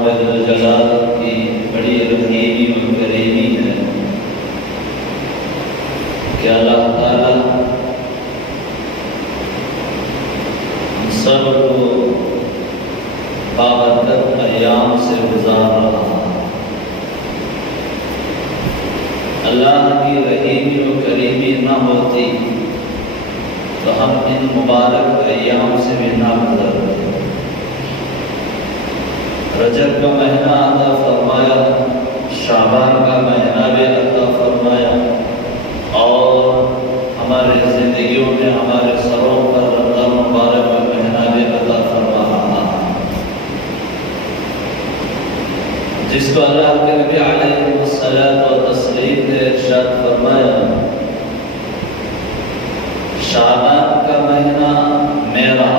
اللہ جلال کی بڑی رحیمی و کریمی ہے کہ اللہ تعالیٰ ہم سب کو بابرکت ایام سے گزار رہا ہے۔ اللہ کی رحیمی و کریمی نہ ہوتی تو ہم ان مبارک ایام سے بھی نہ گزرتے۔ رجب کا مہینہ عطا فرمایا، شعبان کا مہینہ بھی عطا فرمایا، اور ہمارے زندگیوں میں ہمارے سروں پر رمضان مبارک کا مہینہ بھی عطا فرما رہا ہے، جس کو اللہ کے نبی علیہ الصلوۃ والتسلیم نے ارشاد فرمایا، شعبان کا مہینہ میرا،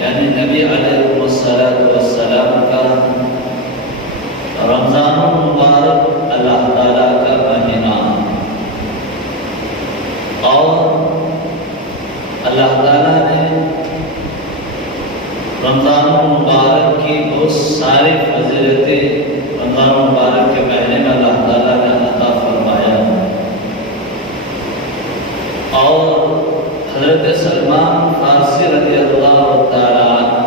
یعنی نبی علیہ الصلوۃ والسلام کا، رمضان مبارک اللہ تعالیٰ کا مہینہ، اور اللہ تعالیٰ نے رمضان مبارک کی بہت ساری فضیلتیں رمضان مبارک کے مہینے میں اللہ تعالیٰ نے عطا فرمایا، اور حضرت سلمان فارسی رضی اللہ تعالیٰ عنہ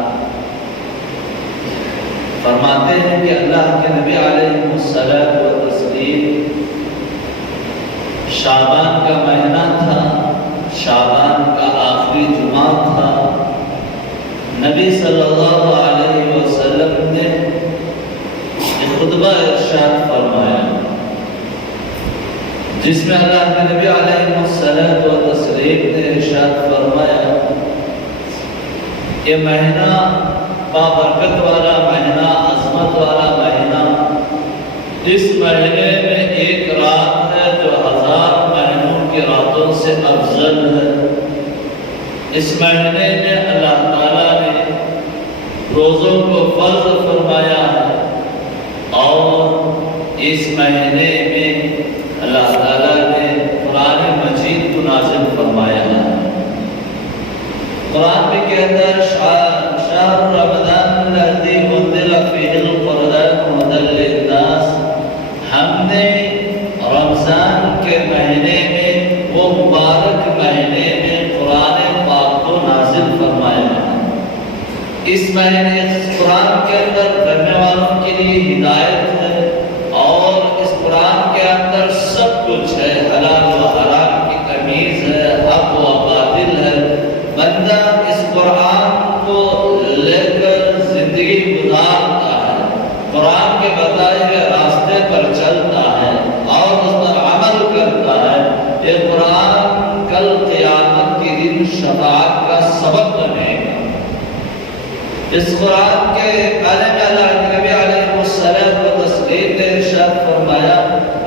فرماتے ہیں کہ اللہ کے نبی علیہ الصلوۃ والتسلیم شعبان کا مہینہ تھا، شعبان کا آخری جمعہ تھا، نبی صلی اللہ علیہ وسلم نے ایک خطبہ ارشاد فرمایا جس میں اللہ کے نبی علیہ الصلوۃ والتسلیم نے ارشاد فرمایا، یہ مہینہ بابرکت والا مہینہ، عظمت والا مہینہ، اس مہینے میں ایک رات ہے جو 1000 مہینوں کی راتوں سے افضل ہے۔ اس مہینے میں اللہ تعالیٰ نے روزوں کو فرض فرمایا ہے، اور اس مہینے میں اللہ تعالیٰ نے قرآن مجید کو نازل فرمایا ہے۔ قرآن میں کہتا ہے شہر رمضان الذی انزل فیہ القرآن ھدی للناس، ہم نے رمضان کے مہینے میں، وہ مبارک مہینے میں قرآن پاک کو نازل فرمایا ہے۔ اس مہینے قرآن کے اندر پڑھنے والوں کے لیے ہدایت ہے، اور اس قرآن کے اندر سب کچھ ہے، حلال و حرام کی تمیز ہے، حق و باطل ہے۔ بندہ اس قرآن کو لے کر زندگی گزارتا ہے، قرآن کے بتائے ہوئے راستے پر چلتا ہے اور اس پر عمل کرتا ہے، یہ قرآن کل قیامت کے دن شفاعت کا سبب بنے گا۔ اس قرآن کے بارے میں اللہ کے نبی علیہ الصلوۃ والتسلیم نے ارشاد فرمایا،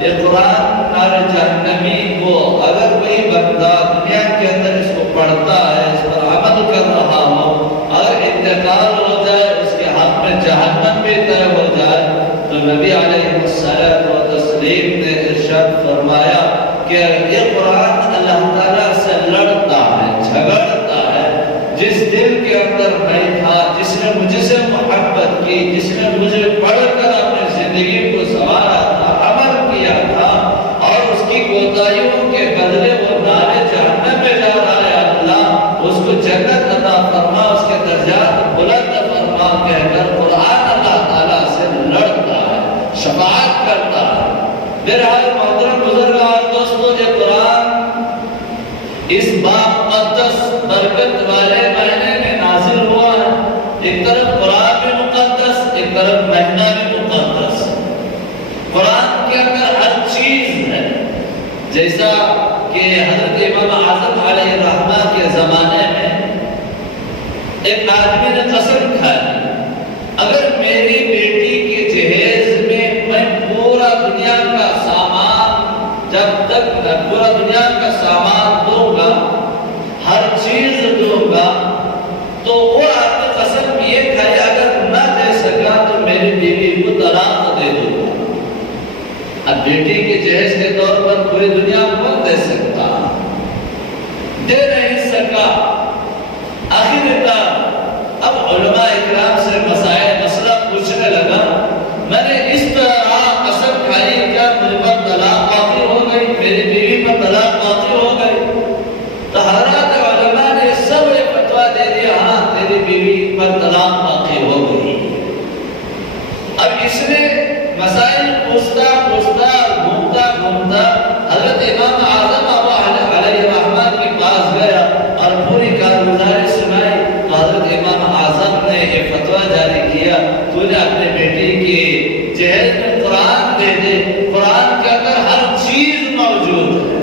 یہ قرآن نار جہنمی کو اگر کوئی بندہ دنیا کے اندر اس کو پڑھتا ہے، اس پر عمل کر رہا ہو، اگر انتقال ہو جائے، اس کے حق میں جہنم بھی طے ہو جائے، تو نبی علیہ الصلوۃ والتسلیم نے ارشاد فرمایا کہ یہ قرآن اللہ تعالیٰ سے لڑتا ہے، جھگڑتا ہے۔ جس دل کے اندر میں تھا، جس نے مجھ سے محبت کی، جس نے مجھے پڑھ کر اپنی زندگی کو سنوارا تھا، عمل کیا تھا، اور اس کی کوتاہیوں کے بدلے وہ نارے جہنم میں جا رہا ہے، اللہ اس کو جنت عطا فرما، اس کے درجات بلند فرما کہہ کر قرآن اللہ تعالیٰ سے لڑتا ہے، شفاعت کرتا ہے۔ بہرحال محترم بزرگان دوستو، یہ قرآن اس مقدس برکت والے مہینے میں نازل ہوا ہے۔ ایک طرف قرآن بھی مقدس، ایک طرف مہینہ بھی مقدس۔ قرآن کے اندر ہر چیز ہے، جیسا کہ حضرت امام اعظم علیہ الرحمہ کے زمانے میں ایک آدمی نے قسم کھائی، اگر میری بیٹی کے جہیز میں پورا دنیا کا سامان، جب تک پورا دنیا کا سامان دوں گا، ہر چیز دوں گا، تو وہ آدمی قسم یہ کھائے اگر نہ دے سکا تو میری بیوی کو طلاق دے دوں گا۔ اب بیٹی کے جہیز کے طور پر پوری دنیا کو دے سکتا، دے نہیں سکا۔ آخر اب علماء اکرام سے مسئلہ پوچھنے لگا اب اس نے مسائل پوچھتا پوچھتا گھومتا گھومتا حضرت امام اعظم ابو علیہ رحمت کے پاس گیا اور پوری کارگزاری سنائی. تو حضرت امام اعظم نے یہ فتویٰ جاری کیا تو نے اپنے بیٹے کے جہیز میں قرآن دے دے. قرآن کے اندر ہر چیز موجود ہے.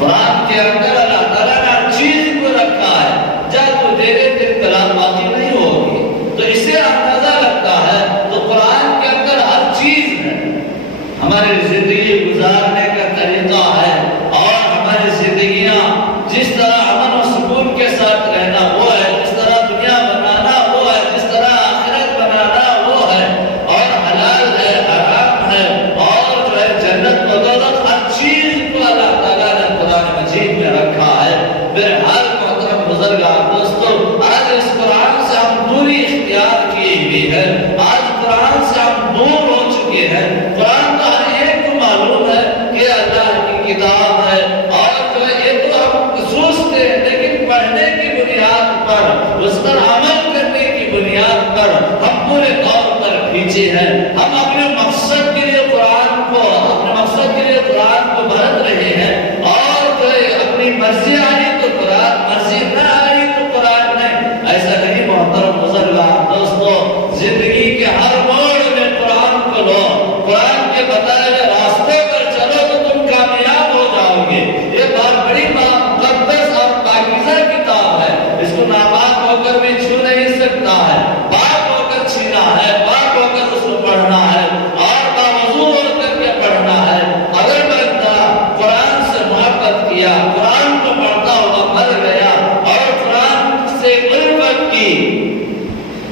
قرآن کے اندر اللہ تعالیٰ نے ہر چیز کو رکھا ہے. جب تو دے دے تیری کلام باقی نہیں ہوگی. تو اس سے اندازہ لگتا ہے تو قرآن کے اندر ہر چیز ہے. ہماری زندگی گزارنے کا طریقہ ہے اور ہماری زندگیاں جس طرح امن و سکون کے ساتھ رہنا وہ ہے, جس طرح دنیا بنانا وہ ہے, جس طرح آخرت بنانا وہ ہے, اور حلال ہے حرام ہے اور جو ہے جنت و دوزخ ہر چیز کو اللہ تعالیٰ نے قرآن مجید میں رکھا ہے. بہرحال محترم بزرگان دوستو, آج اس قرآن سے ہم دوری اختیار کی ہوئی ہے. آج قرآن سے ہم دور ہو چکے ہیں. قرآن کا ہر ایک کو معلوم ہے کہ اللہ کی کتاب ہے اور جو ہے یہ تو ہم سوچتے ہیں, لیکن پڑھنے کی بنیاد پر, اس پر عمل کرنے کی بنیاد پر ہم پورے طور پر پیچھے ہیں. ہم اپنے مقصد کے لیے قرآن کو برت رہے ہیں اور جو ہے اپنی مرضی آئی تو قرآن, مرضی نہ آئی تو قرآن نہیں. ایسا نہیں محترم بزرگان دوستو. زندگی کے ہر موڑ میں قرآن کو لو, قرآن کے بتائے ہوئے راستے پر چلو تو تم کامیاب ہو جاؤ گے. یہ بہت بڑی مقدس اور پاکیزہ کتاب ہے. اس کو ناپاک ہو کر بھی چھو نہیں سکتا ہے. پاک ہو کر چھینا ہے, پاک ہو کر اس کو پڑھنا ہے اور باوضو ہو کر کے پڑھنا ہے. اگر بندہ قرآن سے محبت کیا, قرآن کو پڑھتا ہوا مر گیا اور قرآن سے الفت کی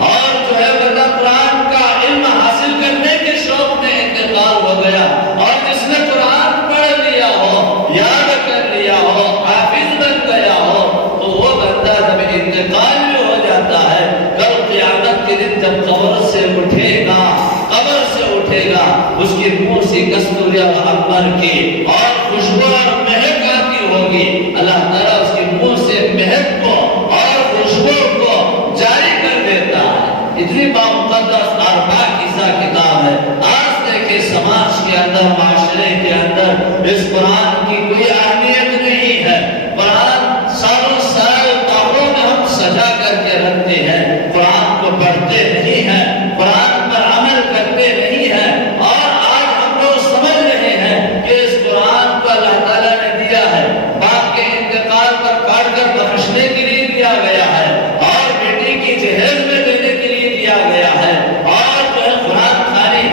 اور جو ہے بندہ قرآن کا علم حاصل کرنے کے شوق میں انتقال ہو گیا, اور جس نے قرآن پڑھ لیا ہو, یاد کر لیا ہو, حافظ بن گیا ہو, تو وہ بندہ جب انتقال میں ہو جاتا ہے, کل قیامت کے دن جب قبر سے اٹھے گا, قبر سے اٹھے گا, اس کے منہ سے کستوری اور عنبر کی اور خوشبو اور مہک آتی ہوگی. اللہ تعالیٰ اس کے منہ سے مہک کو اور خوشبو کو جاری کر دیتا ہے. اتنی بامقدس اور پاکیزہ کتاب ہے. آج دیکھیں سماج کے اندر, معاشرے کے اندر اس قرآن کی کوئی اہمیت نہیں ہے. قرآن سالوں سال باغوں میں ہم سجا کر کے رکھتے ہیں, قرآن کو پڑھتے نہیں ہیں, قرآن پر عمل کرتے نہیں ہیں. اور آج ہم لوگ سمجھ رہے ہیں کہ اس قرآن کو اللہ تعالیٰ نے دیا ہے, باپ کے انتقال پر کاٹ کر بخشنے کے لیے دیا گیا ہے اور بیٹی کی جہیز میں دینے کے لیے دیا گیا ہے, اور جو ہے قرآن خانی,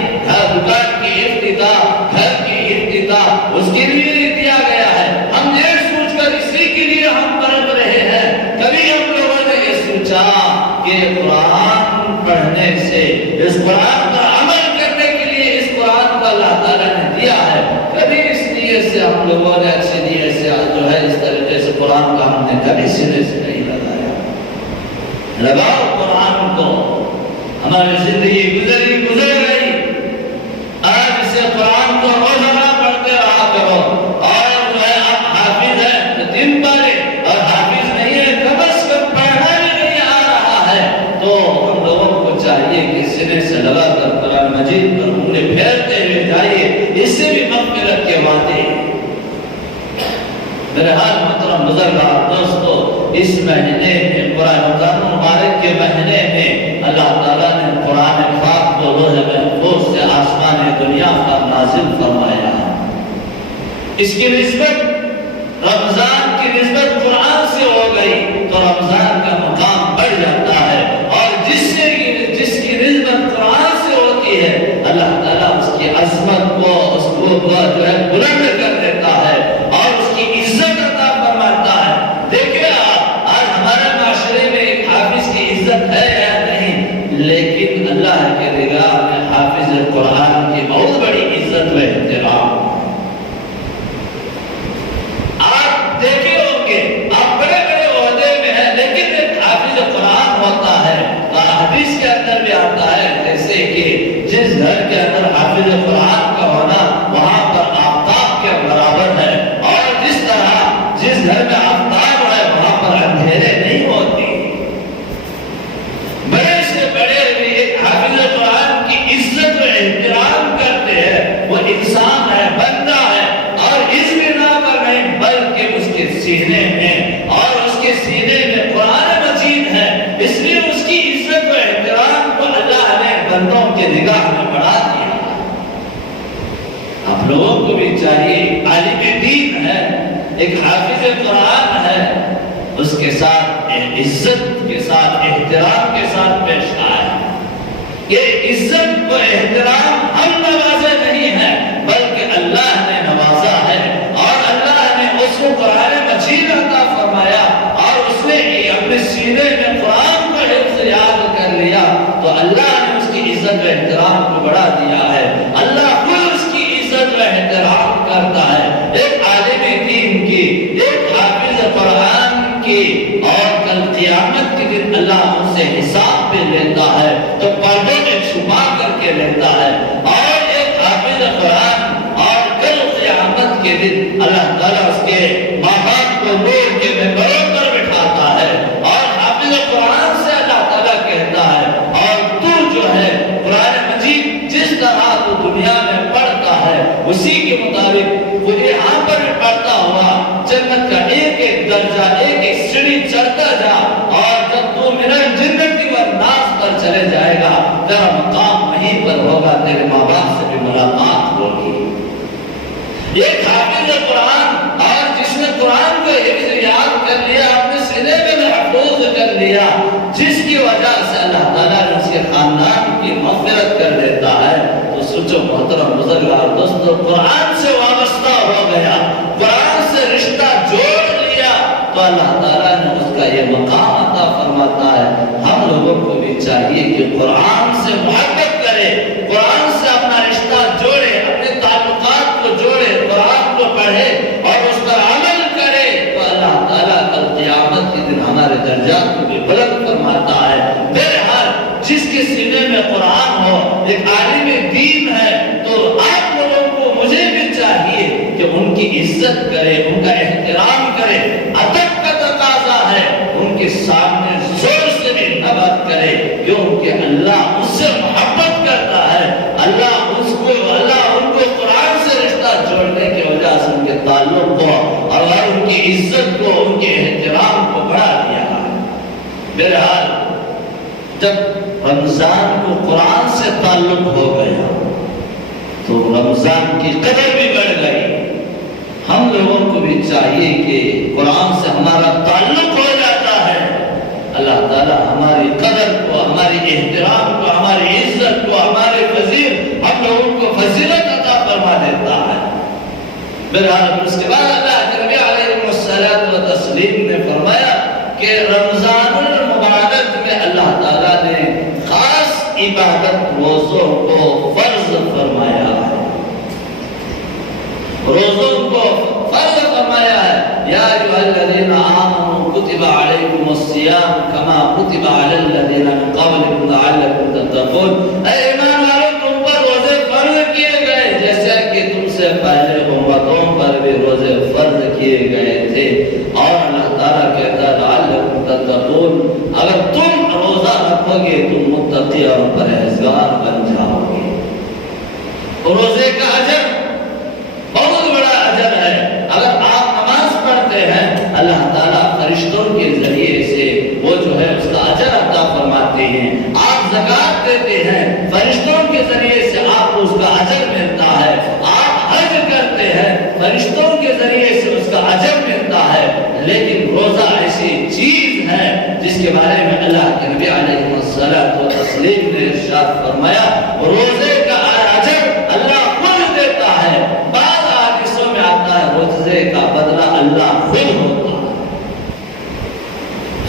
دکان کی افتتاح, گھر کی افتتاح اس کے لیے دیا گیا ہے. ہم یہ سوچ کر اسی کے لیے ہم برت رہے ہیں. کبھی ہم لوگوں نے یہ سوچا کہ قرآن پڑھنے سے, اس قرآن پر عمل کرنے کے لیے اس قرآن کو اللہ تعالیٰ نے دیا ہے. کبھی اس لیے سے ہم لوگوں نے اچھے لیے سے جو ہے اس طریقے سے قرآن کا ہم نے کبھی سرے سے نہیں لگایا. لگاؤ قرآن کو. ہماری زندگی گزر گئی. آج اسے قرآن کو روزانہ پڑھتے رہا کرو, اور جو ہے آپ حافظ ہیں تو 3 پارے, اور حافظ نہیں ہے کم از کم پڑھنا بھی نہیں آ رہا ہے, تو ہم لوگوں کو چاہیے کہ سرے سے لگا کر قرآن مجید پر انگلی پھیرتے ہوئے جائیے. اس سے بھی مغفرت کے وعدے. بہرحال محترم بزرگان دوستو, اس مہینے میں, قرآن رمضان مبارک کے مہینے میں اللہ تعالیٰ نے قرآن پاک کو لوح محفوظ سے آسمان دنیا پر نازل فرمایا. اس کی نسبت رمضان کی نسبت قرآن سے ہو گئی تو رمضان کا مقام بڑھ جاتا ہے, اور جس کی نسبت قرآن سے ہوتی ہے اللہ تعالیٰ اس کی عظمت کو, اس کو جو ہے بلند کر دیتا ہے اور اس کی عزت عطا فرماتا ہے. دیکھیں آج ہمارے معاشرے میں ایک حافظ کی عزت ہے یا نہیں, لیکن اللہ کے نگاہ میں حافظ قرآن کی بہت بڑی عزت و احترام. آپ دیکھے ہوں گے, آپ بڑے بڑے عہدے میں ہیں, لیکن ایک حافظ قرآن ہوتا ہے. حدیث کے اندر بھی آتا ہے جیسے کہ جس گھر کے اندر حافظ قرآن کا ہونا وہاں پر آفتاب کے برابر ہے, اور جس طرح جس گھر میں آفتاب ہے وہاں پر اندھیرے نہیں ہوتی. بڑے سے بڑے بھی ایک حافظ قرآن کی بندوں کے نگاہ میں بڑھا دیا۔ آپ لوگوں کو بھی چاہیے، عالم دین ہے، ایک حافظ قرآن ہے، اس کے ساتھ عزت کے ساتھ احترام کے ساتھ پیش آئے۔ یہ عزت و احترام ہم نوازے نہیں ہیں بلکہ اللہ نے نوازا ہے، اور اللہ نے اس کو قرآن مجید عطا فرمایا، اور اس نے اپنے سینے میں قرآن کو حفظ یاد کر لیا، تو اللہ نے اس کی عزت و احترام کو بڑھا دیا ہے۔ اللہ خود اس کی عزت و احترام کرتا ہے۔ ایک عالم دین کی، ایک حافظ قرآن کی، اور کل قیامت کے دن اللہ ان سے حساب بھی لیتا ہے تو پردوں میں چھپا کر کے لیتا ہے۔ اور ایک حافظ قرآن، اور کل قیامت کے دن اللہ تعالیٰ اس کے ماں باپ کو نور کے ممبروں پر بٹھاتا ہے، اور حافظ قرآن سے اللہ تعالیٰ کہتا ہے، اور تو جو ہے قرآن مجید جس طرح تو دنیا میں پڑھتا ہے اسی کے مطابق وہ یہاں پر بھی پڑھتا ہوا جنت کا ایک ایک درجہ، ایک ایک سیڑھی چڑھتا جا، اور جب تو من الجنت والناس پر چلے جائے گا تیرا مقام وہیں پر ہوگا، تیرے ماں باپ سے بھی ملاقات ہوگی۔ ایک حافظ قرآن، اور جس نے قرآن کو حفظ یاد کر لیا، اپنے سینے میں محفوظ کر لیا، جس کی وجہ سے اللہ تعالیٰ نے اس کے خاندان کی مغفرت کر دیتا ہے، تو سوچو محترم بزرگار دوستو، قرآن سے وابستہ ہو گیا، قرآن سے رشتہ جوڑ لیا، تو اللہ تعالیٰ نے اس کا یہ مقام عطا فرماتا ہے۔ ہم لوگوں کو بھی چاہیے کہ قرآن سے محبت کرے، قرآن سے اپنا رشتہ جوڑے، اپنے تعلقات کو جوڑے، قرآن کو پڑھے اور اس پر عمل کرے، تو اللہ تعالیٰ کل قیامت کے دن ہمارے درجات کو بھی بلند فرماتا ہے۔ بہرحال جس کے سینے میں قرآن ہو، ایک عالم دین ہے، تو آپ لوگوں کو، مجھے بھی چاہیے کہ ان کی عزت کرے، ان کا احترام کرے۔ ادب کا تقاضا ہے ان کے سامنے زور سے بھی نہ بات کرے، کیونکہ اللہ اس سے محبت کرتا ہے، اللہ ان کو قرآن سے رشتہ جوڑنے کی وجہ سے ان کے تعلق کو اور ان کی عزت کو، ان کے احترام کو بڑھا دیا ہے۔ بہرحال جب رمضان کو قرآن سے تعلق ہو گیا تو رمضان کی قدر بھی بڑھ گئی۔ ہم لوگوں کو بھی چاہیے کہ قرآن سے ہمارا تعلق ہو جاتا ہے، اللہ تعالیٰ ہماری قدر کو، ہماری احترام کو، ہماری عزت کو، ہمارے ہم لوگوں کو فضیلت عطا فرما دیتا ہے۔ بہرحال اس کے بعد اللہ کے نبی علیہ الصلوۃ والتسلیم نے فرمایا کہ رمضان المبارک میں اللہ تعالیٰ نے خاص عبادت روزوں کو فرض فرمایا ہے، روزوں کو فرض فرمایا ہے۔ یا ایھا الذین آمنوا کتب علیکم الصیام کما کتب علی الذین من قبلکم لعلکم تتقون۔ اے ایمان والو، تم پر روزے فرض کیے گئے جیسے کہ تم سے پہلے امتوں پر بھی روزے فرض کیے گئے تھے، اور اللہ تعالیٰ کہتا ہے لعلکم تتقون، اگر تم روزہ رکھو گے تم متقی اور پرہیزگار بن جاؤ گے۔ روزے کا اجر بہت بڑا اجر ہے۔ اگر آپ نماز پڑھتے ہیں، اللہ تعالیٰ فرشتوں کے ذریعے سے وہ جو ہے اس کا اجر عطا فرماتے ہیں۔ آپ زکوٰۃ دیتے ہیں، فرشتوں کے ذریعے سے آپ کو اس کا اجر ملتا ہے۔ آپ حج کرتے ہیں، فرشتوں کے ذریعے سے اس کا اجر ملتا ہے۔ لیکن روزہ ایسی چیز ہے جس کے بارے میں اللہ کے نبی علیہ الصلوۃ والتسلیم نے ارشاد فرمایا، روزے کا اجر اللہ خود دیتا ہے۔ بعض حدیثوں میں آتا ہے روزے کا بدلہ اللہ خود ہوتا ہے۔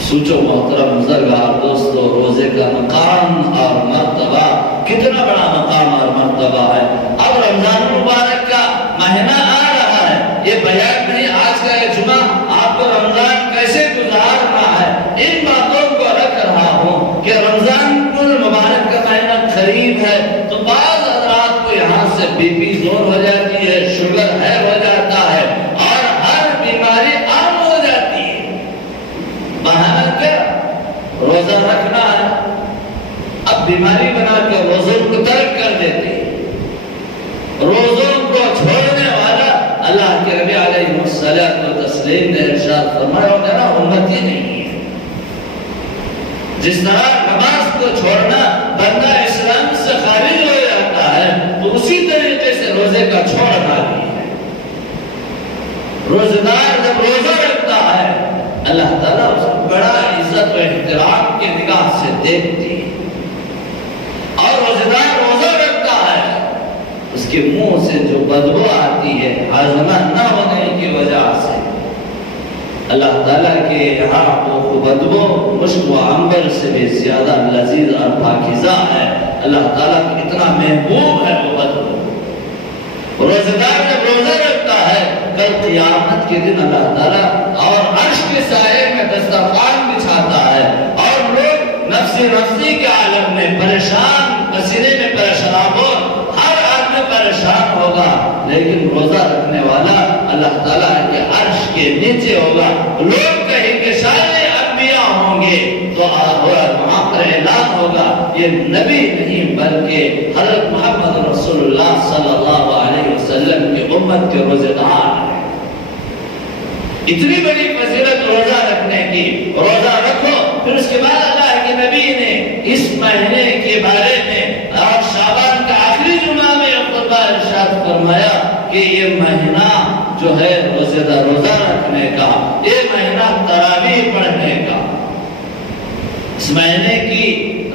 سوچو محترم بزرگار دوستو، روزے کا مقام اور مرتبہ کتنا بڑا مقام اور مرتبہ ہے۔ اب رمضان مبارک کا مہینہ آ رہا ہے، یہ بیان نہیں آج کا یہ جمعہ آپ کو رمضان کیسے گزارنا ہے، ان باتوں کو رکھ رہا ہوں کہ رمضان المبارک کا مہینہ قریب ہے، تو بعض حضرات کو یہاں سے بی پی زور ہو جاتی ہے، شوگر ہے ہو جاتا ہے، اور ہر بیماری عام ہو جاتی ہے۔ بہانہ کیا؟ روزہ رکھنا ہے، اب بیماری بنا کے روزوں کو ترک کر دیتے ہیں۔ روزوں کو چھوڑنے والا اللہ کے نبی علیہ الصلوۃ والتسلیم نے ارشاد فرمایا وہ میرا امتی نہیں ہے۔ جس طرح نماز کو چھوڑنا بندہ اسلام کے منہ سے جو بدبو آتی ہے ہاضمہ نہ ہونے کی وجہ سے، اللہ تعالیٰ کے یہاں وہ بدبو مشک و عنبر سے بھی زیادہ لذیذ اور پاکیزہ ہے۔ اللہ تعالیٰ کو اتنا محبوب ہے وہ بدبو۔ روزہ دار جب روزہ رکھتا ہے کل قیامت کے دن اللہ تعالیٰ اور عرش کے سائے میں دسترخوان بچھاتا ہے اور لوگ نفسی کے عالم میں پریشان، پسینے میں پریشان ہو، ہر آدمی پریشان ہوگا، لیکن روزہ رکھنے والا اللہ تعالیٰ کے عرش کے نیچے ہوگا۔ لوگ کہیں کہ سارے انبیاء ہوں گے تو وہاں پر اعلان ہوگا یہ نبی نہیں بلکہ حضرت محمد رسول اللہ صلی اللہ علیہ وسلم کی امت کے روزے دار ہیں۔ اتنی بڑی فضیلت روزہ رکھنے کی، روزہ رکھو۔ پھر اس کے بعد اللہ کے نبی نے اس مہینے کے بارے میں اور شعبان کا آخری جمعہ میں ارشاد فرمایا کہ یہ مہینہ جو ہے روزہ رکھنے کا، یہ مہینہ تراویح پڑھنے کا، اس مہینے کی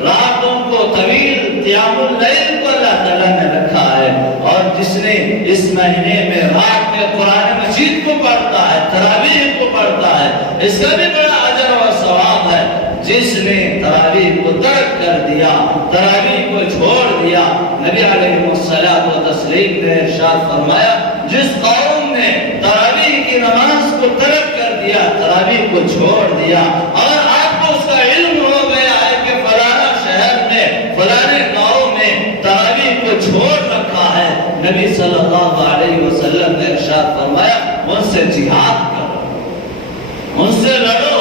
راتوں کو طویل قیام اللیل کو اللہ تعالیٰ نے رکھا ہے، اور جس نے اس مہینے میں رات میں قرآن مجید کو پڑھتا ہے، تراویح کو پڑھتا ہے، اس کا بھی بڑا اجر و ثواب ہے۔ جس نے تراویح کو ترک کر دیا، تراویح کو چھوڑ دیا، نبی علیہ الصلوۃ والتسلیم نے ارشاد فرمایا جس قوم نے تراویح کی نماز کو ترک کر دیا، تراویح کو چھوڑ دیا، اور آپ کو اس کا علم ہو گیا ہے کہ فلانا شہر میں فلانے گاؤں میں تراویح کو چھوڑ رکھا ہے، نبی صلی اللہ علیہ وسلم نے ارشاد فرمایا ان سے جہاد کرو، ان سے لڑو۔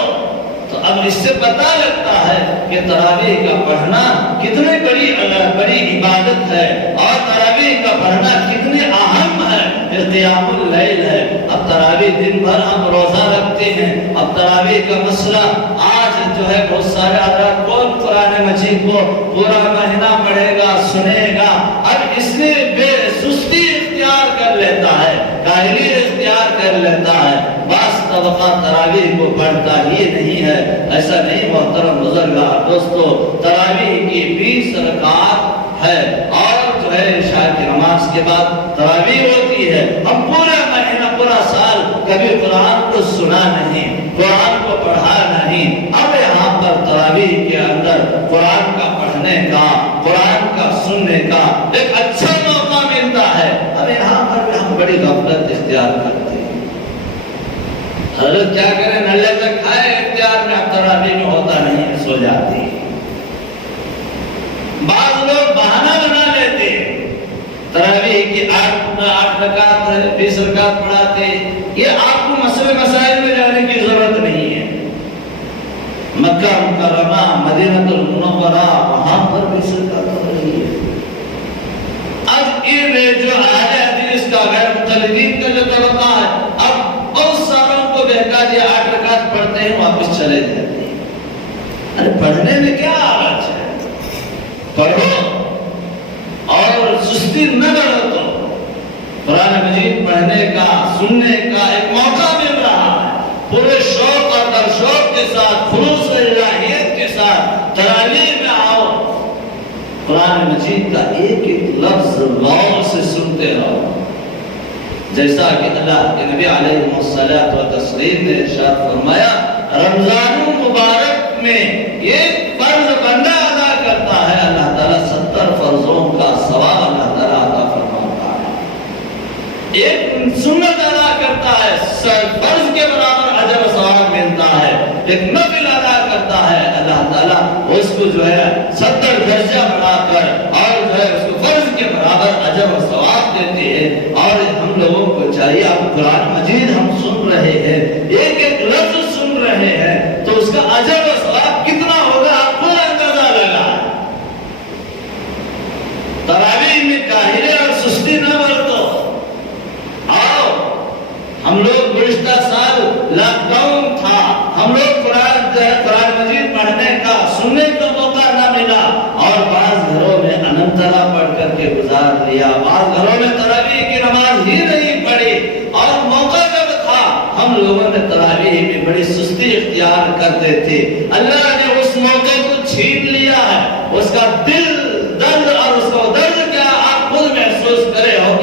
تو اب اس سے پتہ لگتا ہے کہ تراویح کا پڑھنا کتنی بڑی عبادت ہے، اور تراویح کا پڑھنا کتنی اہم ہے، قیام اللیل ہے۔ اب تراویح دن بھر ہم روزہ رکھتے ہیں، اب تراویح کا مسئلہ آج جو ہے بہت سارے حضرات کون قرآن مجید کو پورا مہینہ پڑھے گا، سنے گا، اب اس میں بے سستی اختیار کر لیتا ہے، کاہلی اختیار کر لیتا ہے، بعض طبقہ تراویح کو پڑھتا ہی نہیں ہے۔ ایسا نہیں محترم بزرگار دوستو، تراویح کی 20 رکعات ہے، اور جو ہے عشاء کی نماز کے بعد تراویح ہوتی ہے۔ ہم پورا مہینہ، پورا سال کبھی قرآن کو سنا نہیں، قرآن کو پڑھا نہیں، اب یہاں پر تراویح کے اندر قرآن کا پڑھنے کا، قرآن کا سننے کا ایک اچھا موقع ملتا ہے، اب یہاں پر ہم بڑی غفلت اختیار کرتے ہیں۔ حضرت کیا کریں، نلے تک کھائے اختیار میں، اب تراویح میں ہوتا نہیں، سو جاتی۔ بعض لوگ بہانہ بنا لیتے ہیں، تراویح کی 8 رکعت 20 رکعت پڑھاتے، یہ آپ کو مسئلے مسائل میں جانے کی ضرورت نہیں ہے۔ مکہ مکرمہ، مدینہ المنورہ، وہاں پر 20 رکعت ہو رہی ہے۔ اب یہ جو اہل حدیث کا غیر مقلدین کا جو طبقہ ہے، اب بہت ساروں کو بہکا دیا، 8 رکعت پڑھتے ہیں واپس چلے جاتے ہیں۔ ارے پڑھنے میں کیا حرج ہے، پڑھو اور سستی نہ کرو۔ تو قرآن مجید پڑھنے کا، سننے کا ایک موقع مل رہا ہے، پورے شوق اور درشوق کے ساتھ، خلوص الہیت کے ساتھ تراویح میں آؤ، قرآن مجید کا ایک ایک لفظ غور سے سنتے رہو، جیسا کہ اللہ کے نبی علیہ الصلوۃ والتسلیم نے ارشاد فرمایا رمضان مبارک میں ایک فرض بندہ ادا کرتا ہے، اللہ تعالیٰ 70 فرضوں کا ثواب اللہ تعالیٰ عطا فرماتا ہے۔ ایک سنت ادا کرتا ہے، فرض کے برابر اجر و ثواب ملتا ہے۔ ایک نفل ادا کرتا ہے، اللہ تعالیٰ اس کو جو ہے 70 درجہ بنا کر اور جو ہے اس کو فرض کے برابر اجر و ثواب دیتے ہیں۔ اور ہم لوگوں کو چاہیے، اب قرآن مجید ہم سن رہے ہیں، ایک ایک لفظ سن رہے ہیں، تو اس کا اجر و ثواب کتنا ہوگا آپ کو اندازہ لگا۔ تراویح میں کاہلی اور سستی نہ برتو۔ آؤ، ہم لوگ گزشتہ سال لاک ڈاؤن تھا، ہم لوگ قرآن مجید پڑھنے کا، سننے کا موقع نہ ملا، اور بعض گھروں میں اننتلا پڑھ کر کے گزار لیا، بعض گھروں میں تراویح کی نماز ہی نہیں پڑھی، اور موقع جب تھا ہم لوگوں نے تراویح میں بڑی سستی اختیار کرتے تھے۔ اللہ نے اس موقع کو چھین لیا ہے، اس کا دل درد اور اس کا درد کیا آپ خود محسوس کرے ہو۔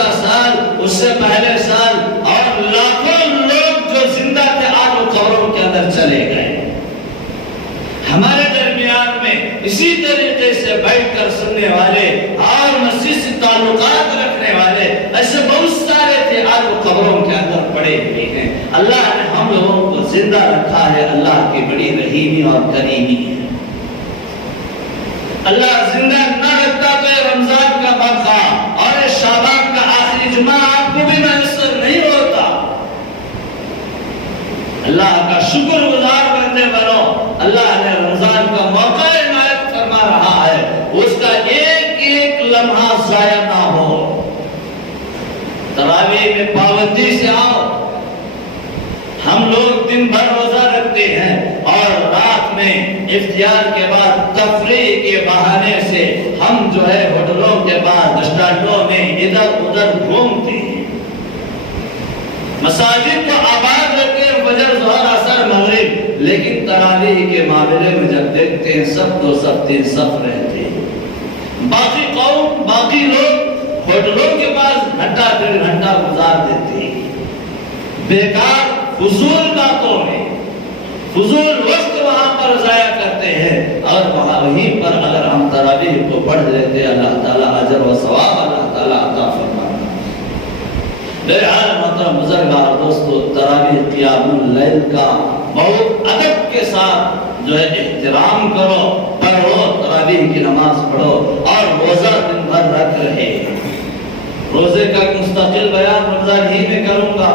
گزشتہ سال، اس سے پہلے سال، اور لاکھوں لوگ جو زندہ تھے آج وہ قبروں کے اندر چلے گئے۔ ہمارے درمیان میں اسی طریقے سے بیٹھ کر سننے والے اور مسجد سے تعلقات رکھنے والے ایسے بہت سارے تھے، آج وہ قبروں کے اندر پڑے ہوئے ہیں۔ اللہ نے ہم لوگوں کو زندہ رکھا ہے، اللہ کی بڑی رحیمی اور کریمی ہے۔ اللہ زندہ نہ رکھتا تو رمضان کا موقع اور شعبان کا آخری جمعہ آپ کو بھی میسر نہیں ہوتا۔ اللہ کا شکر گزار بندے بنو، اللہ نے رمضان کا موقع عنایت فرما رہا ہے، اس کا ایک ایک لمحہ ضائع نہ ہو۔ تراویح میں پابندی سے آؤ۔ ہم لوگ دن بھر روزہ رکھتے ہیں اور رات میں افطار کے بعد تفریح کے بہانے سے ہم جو ہے ہوٹلوں کے بعد اسٹانڈوں میں ادھر ادھر گھومتے ہیں، مساجد کو آباد رکھتے ہیں، فجر ظہر عصر مغرب، لیکن تراویح کے معاملے میں جب دیکھتے ہیں سب تو سب تین صف رہتے ہیں۔ باقی قوم، باقی لوگ ہوٹلوں کے پاس گھنٹہ ڈیڑھ گھنٹہ گزار دیتے ہیں بیکار فضول باتوں میں، فضول وقت وہاں پر ضائع کرتے ہیں، اور وہیں پر اگر ہم تراویح کو پڑھ لیتے اللہ تعالیٰ اجر و ثواب اللہ تعالیٰ عطا فرماتا۔ بہرحال محترم بزرگار دوستو، تراویح قیام اللیل کا بہت ادب کے ساتھ جو ہے احترام کرو، پڑھو، تراویح کی نماز پڑھو، اور روزہ دن بھر رکھ رہے۔ روزے کا مستقل بیان رمضان ہی میں کروں گا،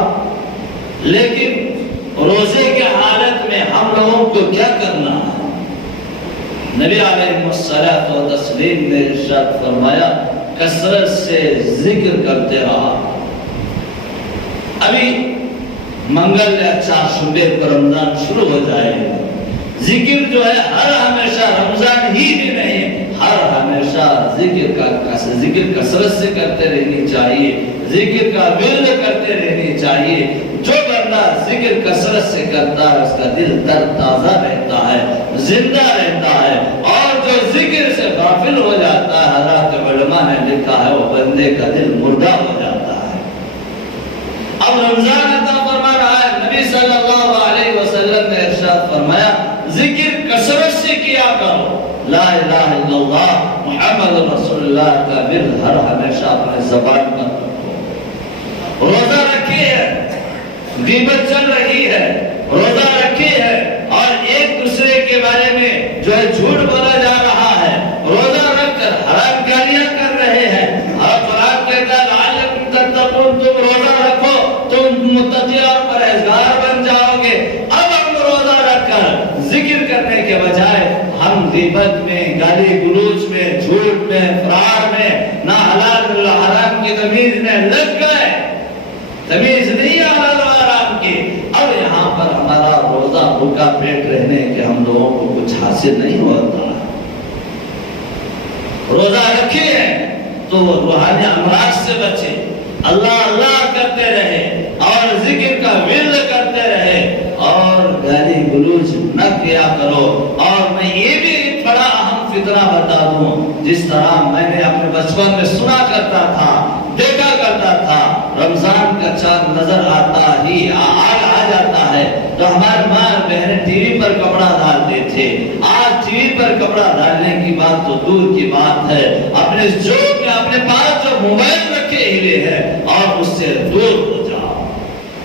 لیکن روزے کے حالت میں ہم لوگوں کو کیا کرنا ہے؟ نبی علیہ الصلوۃ والتسلیم نے ارشاد فرمایا کثرت سے ذکر کرتے رہا۔ ابھی منگل یا چہارشنبے کو رمضان شروع ہو جائے گا، ذکر جو ہے ہر ہمیشہ، رمضان ہی بھی نہیں، ہر ہمیشہ ذکر کثرت سے کرتے رہنی چاہیے، ذکر کا ورد کرتے رہنی چاہیے۔ جو بندہ ذکر کثرت سے کرتا ہے اس کا دل تر تازہ رہتا ہے، زندہ رہتا ہے، اور جو ذکر سے غافل ہو جاتا ہے، حضرات علماء نے لکھا ہے وہ بندے کا دل مردہ ہو جاتا ہے۔ اب رمضان عطا فرما رہا ہے، نبی صلی اللہ علیہ وسلم نے ارشاد فرمایا ذکر کثرت سے کیا کرو، لا الہ الا اللہ محمد رسول اللہ کا ورد ہر ہمیشہ اپنے زبان پر رکھو۔ روزہ رکھی ہے، غیبت چل رہی ہے، روزہ رکھی ہے اور ایک دوسرے کے بارے میں جو ہے جھوٹ بولا جا رہا ہے، روزہ رکھ کر حرام گالیاں کر رہے ہیں، اور قرآن کہتا ہے لعلکم تتقون، تم روزہ رکھو تم متقی اور پرہیزگار بن جاؤ گے۔ اب ہم روزہ رکھ کر ذکر کرنے کے بجائے ہم غیبت میں، گالی گلوچ میں، جھوٹ میں، فرار میں، نہ حلال نہ حرام کی تمیز میں لگ گئے، تمیز نہیں حلال و حرام کی۔ اب یہاں پر ہمارا روزہ بھوکا پیٹ رہنے کے ہم لوگوں کو کچھ حاصل نہیں ہوتا۔ روزہ رکھے ہیں تو روحانی امراض سے بچے، اللہ اللہ کرتے رہے اور ذکر کا ورد کرتے رہے، اور گالی گلوچ نہ کیا کرو۔ اور میں یہ بھی بڑا اہم فتنہ بتا دوں، جس طرح میں نے اپنے بچپن میں سنا کرتا تھا، دیکھا کرتا تھا، رمضان کا چاند نظر آتا ہی آ جاتا ہے تو ہمارے ماں بہنیں ٹی وی پر کپڑا ڈالتے تھے۔ آج ٹی وی پر کپڑا ڈالنے کی بات تو دور کی بات ہے، اپنے جوب میں اپنے پاس جو موبائل رکھے ہوئے ہے اور اس سے دور ہو جاؤ،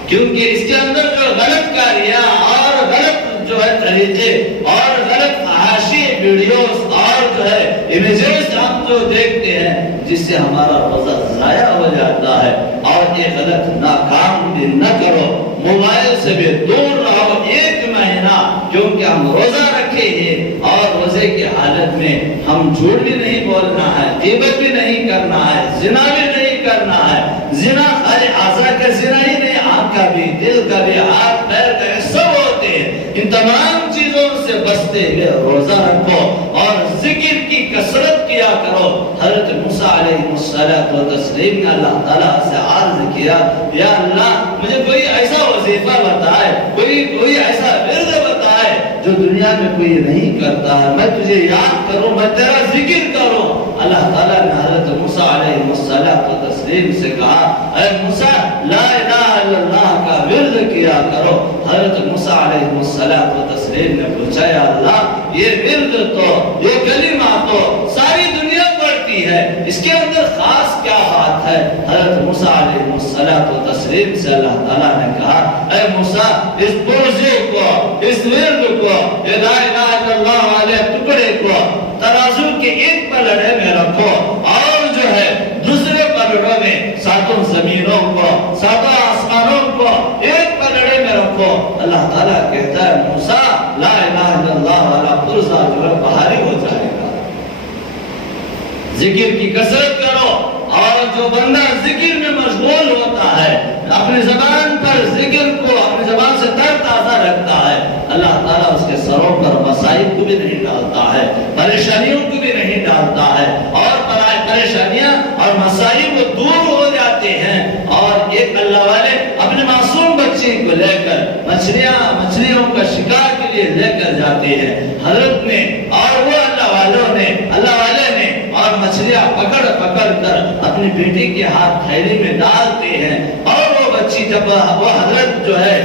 کیونکہ اس کے اندر جو غلط کاریاں اور غلط جو ہے طریقے اور غلط فحاشی ویڈیوز اور جو ہے امیجز ہم جو دیکھتے ہیں، جس سے ہمارا روزہ ضائع ہو جاتا ہے۔ اور یہ غلط ناکام بھی نہ کرو، موبائل سے بھی دور رہو ایک مہینہ، کیونکہ ہم روزہ رکھے ہیں اور روزے کی حالت میں ہم جھوٹ بھی نہیں بولنا ہے، غیبت بھی نہیں کرنا ہے، زنا بھی نہیں کرنا ہے۔ زنا خالی اعضاء کا زنا ہی نہیں، آنکھ کا بھی، دل کا بھی، ہاتھ پیر کا بھی، سب ہوتے ہیں۔ ان تمام چیزوں سے بچتے ہوئے روزہ رکھو اور ذکر کی کثرت کیا کرو۔ حضرت موسیٰ علیہ السلام نے اللہ تعالیٰ سے عرض کیا، یا اللہ مجھے کوئی ایسا وظیفہ بتائے، کوئی ایسا ورد بتائے جو دنیا میں کوئی نہیں کرتا ہے، میں تجھے یاد کروں، میں تیرا ذکر کروں۔ اللہ تعالیٰ نے حضرت موسیٰ علیہ السلام تسلیم سے کہا اے موسیٰ لا الہ الا اللہ کا ورد کیا کرو۔ حضرت موسیٰ علیہ السلام نے پوچھا یا اللہ یہ ورد تو یہ کلمہ تو ساری دنیا پڑھتی ہے، اس کے اندر خاص کیا بات ہے؟ حضرت موسیٰ علیہ السلام سے اللہ تعالیٰ نے کہا اے موسیٰ اس پرزے کو، اس ورد کو، یہ لا الہ الا اللہ والے ٹکڑے کو ترازو کے ایک پلڑے میں رکھو اور جو ہے دوسرے پلڑوں میں ساتوں زمینوں کو، ساتوں آسمانوں کو ایک پلڑے میں رکھو۔ اللہ تعالیٰ کہتا ہے موسیٰ لا الہ الا اللہ والا پرزہ جو ہے بھاری ہو جائے گا۔ ذکر کی کثرت کرو، اور جو بندہ ذکر میں مشغول ہوتا ہے، اپنی زبان پر ذکر کو اپنی زبان سے تر تازہ رکھتا ہے، اللہ تعالیٰ اس کے سروں پر مصائب کو بھی نہیں ڈالتا ہے، پریشانیوں کو بھی نہیں ڈالتا ہے، اور پریشانیاں اور مصائب دور ہو جاتے ہیں۔ اور ایک اللہ والے اپنے معصوم بچے کو لے کر مچھلیوں کا شکار کے لیے لے کر جاتے ہیں حضرت نے، اور وہ اللہ والے نے اور مچھلیاں پکڑ کر اپنی بیٹی کے ہاتھ تھیلی میں ڈالتے ہیں، اور وہ بچی جب وہ حضرت جو ہے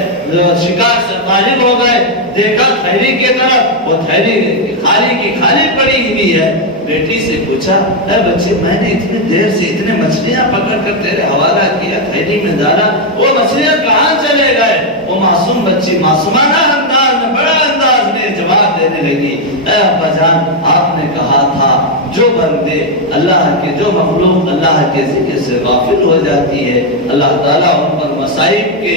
شکار سے فارغ ہو گئے، دیکھا تھیلی کی طرف، وہ تھیلی خالی کی خالی پڑی ہوئی ہے۔ بیٹی سے پوچھا اے بچے میں نے اتنی دیر سے اتنے مچھلیاں پکڑ کر تیرے حوالہ کیا، تھیلی میں ڈالا، وہ مچھلیاں کہاں چلے گئے؟ وہ معصوم بچی معصومانہ انداز میں، بڑا انداز میں جواب دینے لگی اے ابا جان آپ نے کہا تھا جو بندے اللہ کے، جو مخلوق اللہ کے ذکر سے غافل ہو جاتی ہے اللہ تعالیٰ ان پر مصائب کے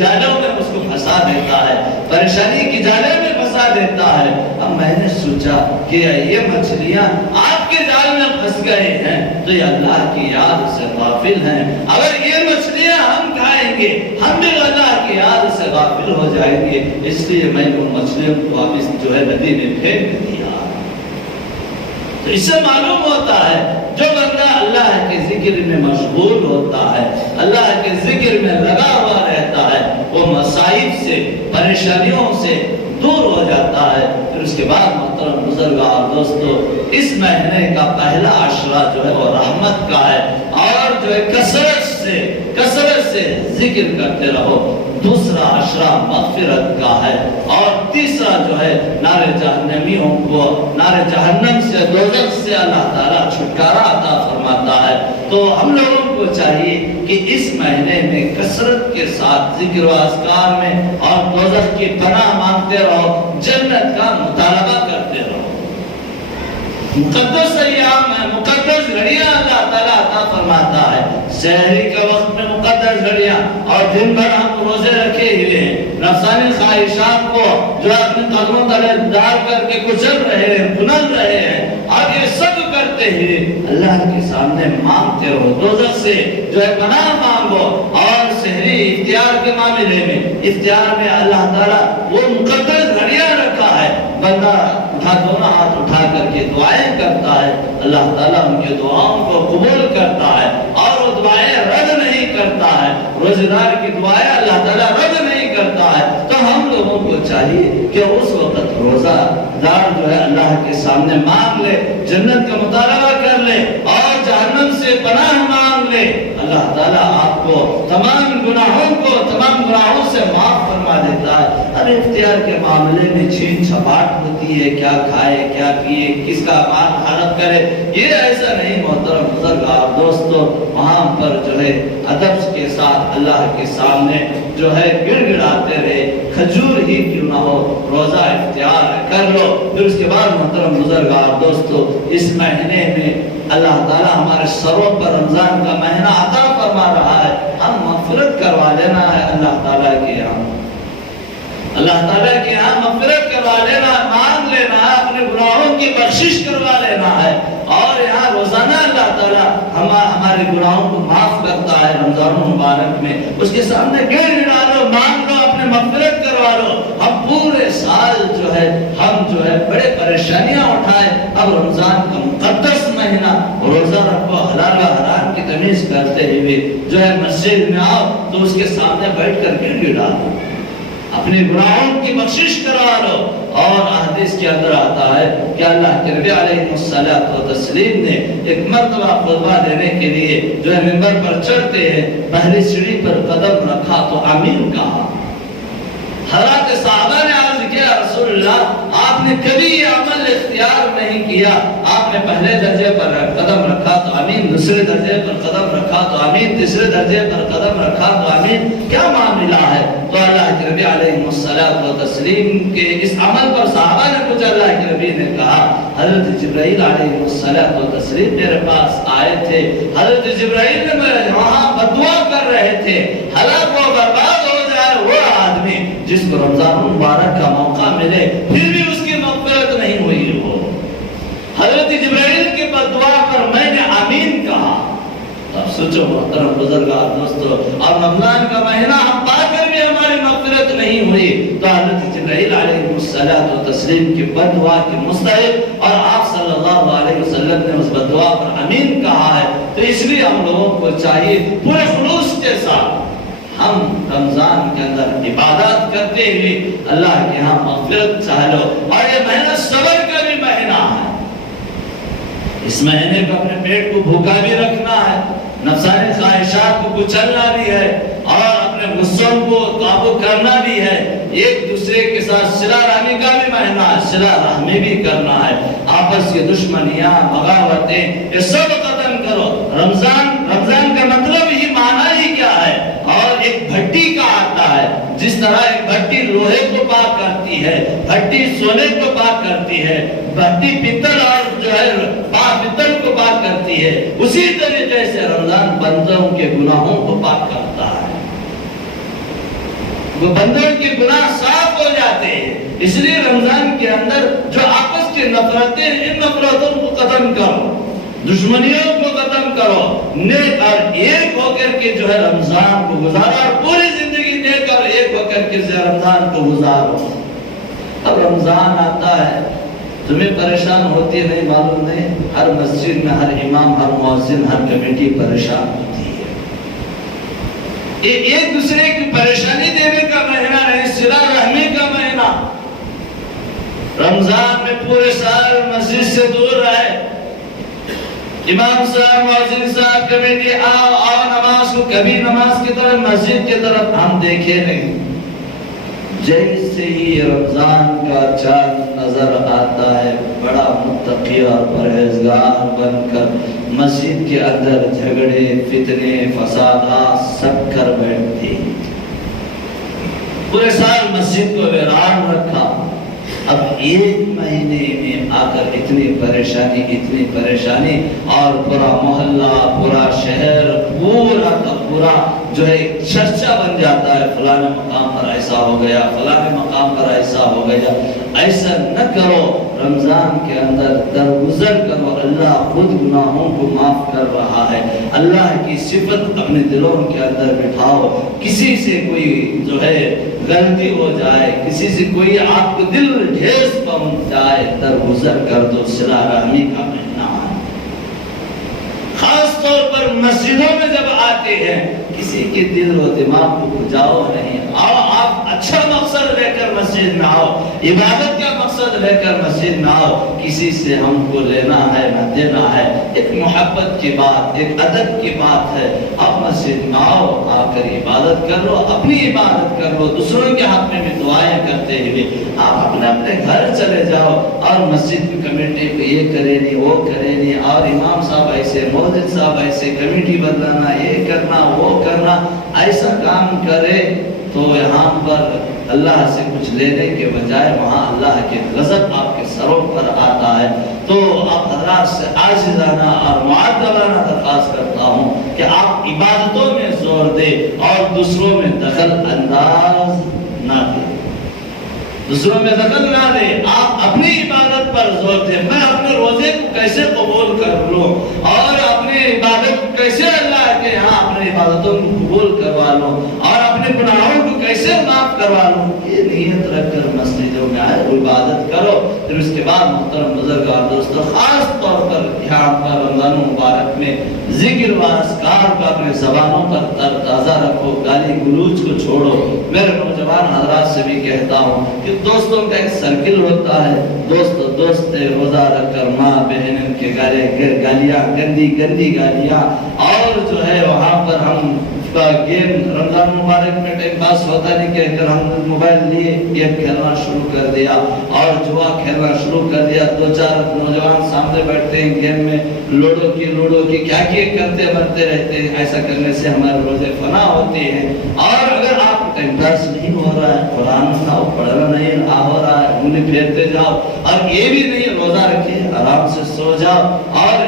جالوں میں اس کو پھنسا دیتا ہے، پریشانی کی جالوں میں پھنسا دیتا ہے۔ اب میں نے سوچا کہ یہ مچھلیاں آپ کے جال میں پھنس گئے ہیں تو یہ اللہ کی یاد سے غافل ہیں، اگر یہ مچھلیاں ہم کھائیں گے ہم بھی اللہ کی یاد سے غافل ہو جائیں گے، اس لیے میں نے ان مچھلیوں کو واپس جو ہے ندی میں پھینک دیا۔ تو اس سے معلوم ہوتا ہے جو بندہ اللہ کے ذکر میں مشغول ہوتا ہے، اللہ کے ذکر میں لگا ہوا رہتا ہے، وہ مصائب سے، پریشانیوں سے دور ہو جاتا ہے۔ پھر اس کے بعد محترم بزرگان دوستو، اس مہینے کا پہلا عشرہ جو ہے وہ رحمت کا ہے، اور جو ہے کثرت سے ذکر کرتے رہو۔ دوسرا عشرہ مغفرت کا ہے، اور تیسرا جو ہے نار جہنمیوں کو، نار جہنم سے، دوزخ سے اللہ تعالیٰ چھٹکارا عطا فرماتا ہے۔ تو ہم لوگوں کو چاہیے کہ اس مہینے میں کثرت کے ساتھ ذکر و اذکار میں اور دوزخ کی پناہ مانگتے رہو، جنت کا مطالبہ کرتے رہو۔ مقدس ایام ہے، مقدس گھڑیاں اللہ تعالیٰ عطا فرماتا ہے، سحری کے وقت میں مقدس گھڑیاں، اور دن بھر ہم روزے رکھے ہوئے ہیں، نفسانی خواہشات کو جو اپنے قدموں تلے ڈال کر کے کچل رہے ہیں، بنل رہے ہیں، اور یہ سب کرتے ہوئے اللہ کے سامنے مانگتے رہو، دوزخ سے جو ہے پناہ مانگو۔ اور سحری افطار کے معاملے میں، افطار میں اللہ تعالیٰ وہ مقدس گھڑیاں رکھا ہے، بندہ دونوں ہاتھ اٹھا کر کے دعائیں کرتا ہے، اللہ تعالیٰ ان کے دعاؤں کو قبول کرتا ہے، اور وہ دعائیں رد نہیں کرتا ہے، روزہ دار کی دعائیں اللہ تعالیٰ رد نہیں کرتا ہے۔ تو ہم لوگوں کو چاہیے کہ اس وقت روزہ دار جو ہے اللہ کے سامنے مانگ لے، جنت کا مطالبہ کر لے، اور جہنم سے پناہ مانگ لے، اللہ تعالیٰ آپ کو تمام گناہوں سے معاف فرما دیتا ہے۔ اب اختیار کے معاملے میں چھین چھپاٹ ہوتی ہے، کیا کھائے کیا پیے، کس کا مال حرام کرے، یہ ایسا نہیں محترم بزرگان دوستو، وہاں پر جو ہے ادب کے ساتھ اللہ کے سامنے جو ہے گڑ گڑاتے رہے، کھجور ہی کیوں نہ ہو روزہ اختیار کر لو۔ پھر اس کے بعد محترم بزرگان دوستو، اس مہینے میں اللہ تعالیٰ ہمارے سروں پر رمضان کا مہینہ عطا فرما رہا ہے، ہم مغفرت کروا لینا ہے اللہ تعالیٰ کے یہاں، اللہ تعالیٰ کے یہاں مغفرت کروا لینا، مانگ لینا ہے، اپنے گناہوں کی بخشش کروا لینا ہے، اور یہاں روزانہ اللہ تعالیٰ ہمارے گناہوں کو معاف کرتا ہے رمضان مبارک میں، اس کے سامنے گڑ گڑا لو، مانگ لو، اپنے مغفرت کروا لو۔ ہم پورے سال جو ہے بڑے پریشانیاں اٹھائے، اب رمضان کا مقدس مہینہ روزہ رکھو، حلال و حرام کی تمیز کرتے ہوئے جو ہے مسجد میں آؤ تو اس کے سامنے بیٹھ کر گڑ گڑا لو، اپنے گناہوں کی بخشش کرا لو۔ اور حدیث کے اندر آتا ہے کہ اللہ کے نبی علیہ الصلوۃ والتسلیم نے ایک مرتبہ خطبہ دینے کے لیے جو ہے منبر پر چڑھتے ہیں، پہلی سیڑھی پر قدم رکھا تو آمین کہا۔ حضرات صحابہ نے عرض کیا رسول اللہ آپ نے کبھی یہ عمل اختیار نہیں کیا، آپ نے پہلے درجے پر قدم رکھا تو آمین، دوسرے درجے پر قدم رکھا تو آمین، تیسرے درجے پر قدم رکھا تو آمین، کیا معاملہ ہے؟ تو اللہ کے نبی علیہ الصلوۃ والتسلیم کے اس عمل پر صحابہ نے پوچھا، اللہ کے نبی نے کہا حضرت جبرائیل علیہ الصلوۃ والتسلیم میرے پاس آئے تھے، حضرت جبرائیل نے وہاں بدعا کر رہے تھے ہلاک و برباد ہو جائے وہ آدمی جس کو رمضان مبارک کا موقع ملے پھر بھی اس کی مغفرت نہیں ہوئی ہو۔ حضرت جبرائیل کی بدعا پر میں نے آمین کہا۔ اب سوچو محترم بزرگار دوستو، اب رمضان کا مہینہ ہم پا کر بھی ہماری مغفرت نہیں ہوئی تو حضرت جبرائیل علیہ الصلوۃ والتسلیم کی بدعا کی مستحق اور آپ صلی اللہ علیہ وسلم نے اس بدعا پر آمین کہا ہے۔ تو اس لیے ہم لوگوں کو چاہیے پورے خلوص کے ساتھ ہم رمضان کے اندر عبادات کرتے ہوئے اللہ کے ہاں مغفرت چاہ لو۔ اور یہ مہینہ صبر کا بھی مہینہ ہے، اس مہینے کو اپنے پیٹ کو بھوکا بھی رکھنا ہے، نفسانی خواہشات کو کچلنا بھی ہے اور اپنے غصوں کو قابو کرنا بھی ہے، ایک دوسرے کے ساتھ صلہ رحمی کا بھی مہینہ ہے، صلہ رحمی بھی کرنا ہے، آپس کی دشمنیاں بغاوتیں یہ سب ختم کرو۔ رمضان کا مطلب ہی معنی ہی کیا ہے؟ اور ایک بھٹی کا آتا ہے، جس طرح ایک بھٹی لوہے کو پاک کرتی ہے، بھٹی سونے کو پاک کرتی ہے، بھٹی پتل اور جو ہے پتل کو پاک کرتی ہے، اسی طریقے سے رمضان بندوں کے گناہوں کو پاک کرتا ہے، وہ بندوں کے گناہ صاف ہو جاتے ہیں۔ اس لیے رمضان کے اندر جو آپس کی نفرتیں، ان نفرتوں کو ختم کرو، دشمنیوں کو ختم کرو، نیک اور ایک ہو کر کے جو ہے رمضان کو گزارو، اور پوری زندگی نیک اور ایک ہو کر کے رمضان کو گزارو۔ اب رمضان آتا ہے، تمہیں پریشان ہوتی ہے نہیں معلوم نہیں، ہر مسجد میں ہر امام، ہر مؤذن، ہر کمیٹی پریشان ہوتی ہے۔ یہ ایک دوسرے کی پریشانی دینے کا مہینہ نہیں، صلہ رحمی کا مہینہ۔ رمضان میں پورے سال مسجد سے دور رہے، امام صاحب، مؤذن صاحب، کمیٹی آؤ نماز کو، کبھی نماز کی طرف، مسجد کی طرف ہم دیکھے نہیں۔ جیسے ہی رمضان کا چاند نظر آتا ہے، بڑا متقی اور پرہیزگار بن کر مسجد کے اندر جھگڑے، فتنے، فسادات سب کر بیٹھتے، پورے سال مسجد کو ویران رکھا۔ اب ایک مہینے میں آ کر اتنی پریشانی اور پورا محلہ، پورا شہر، پورا کا پورا جو ہے چرچا بن جاتا ہے، فلاں مقام پر ایسا ہو گیا، فلاں مقام پر ایسا ہو گیا۔ ایسا نہ کرو، رمضان کے اندر درگزر کرو، اللہ خود گناہوں کو معاف کر رہا ہے۔ اللہ کی صفت اپنے دلوں کے اندر بٹھاؤ، کسی سے کوئی جو ہے غلطی ہو جائے، کسی سے کوئی آپ کو دل ٹھیس پہنچ جائے، درگزر کر دو، صلہ رحمی کا مہینہ ہے۔ خاص طور پر مسجدوں میں جب آتے ہیں، کسی کے دل و دماغ کو بجاؤ نہیں، آؤ آپ اچھا مقصد لے کر مسجد میں آؤ، عبادت کا مقصد لے کر مسجد میں آؤ، کسی سے ہم کو لینا ہے نہ دینا ہے، ایک محبت کی بات، ایک ادب کی بات ہے۔ آپ مسجد میں آؤ، آ کر عبادت کر لو، اپنی عبادت کر لو، دوسروں کے حق میں بھی دعائیں کرتے ہوئے آپ اپنے گھر چلے جاؤ، اور مسجد کی کمیٹی کو یہ کرے نہیں، وہ کرے نہیں، اور امام صاحب ایسے، مؤذن صاحب ایسے، کمیٹی بدلانا، یہ کرنا، وہ کرنا، ایسا کام کرے تو یہاں پر اللہ سے کچھ لینے کے بجائے وہاں اللہ کے غضب آپ کے سروں پر آتا ہے۔ تو آپ حضرات سے عاجزانہ اور معدبانہ درخواست کرتا ہوں کہ آپ عبادتوں میں زور دیں اور دوسروں میں دخل انداز نہ دیں، دوسروں میں دخل نہ دیں، آپ اپنی عبادت پر زور دیں۔ میں اپنے روزے کو کیسے قبول کر لوں اور اپنی عبادت کو کیسے اللہ کے ہاں اپنی عبادتوں کو قبول کروا لوں اور اپنے گناہوں کو کیسے معاف کروا لوں، یہ نیت رکھ کر مسجدوں میں آئے، عبادت کرو۔ پھر اس کے بعد محترم بزرگان دوستو خاص طور پر دھیان پر رمضان مبارک میں ذکر و اذکار کو اپنے زبانوں پر تر تازہ رکھو، گالی گلوچ کو چھوڑو۔ میرے نوجوان حضرات سے بھی کہتا ہوں کہ دوستوں کا ایک سرکل ہوتا ہے، دوست روزہ رکھ کر ماں بہن ان کے گالیاں گندی گالیاں، اور جو ہے وہاں پر ہم کا گیم رمضان مبارک میں ٹائم پاس ہوتا نہیں کہہ کر ہم موبائل لیے گیم کھیلنا شروع کر دیا اور جوا کھیلنا شروع کر دیا۔ دو چار نوجوان سامنے بیٹھتے ہیں گیم میں لوڈو کی کیا کرتے مرتے رہتے ہیں۔ ایسا کرنے سے ہمارے روزے فنا ہوتے ہیں۔ اور اگر آپ ٹائم پاس نہیں ہو رہا ہے، قرآن کھاؤ، پڑھنا نہیں ہو رہا ہے، انہیں پھیرتے جاؤ، اور یہ بھی نہیں روزہ رکھے آرام سے سو جاؤ اور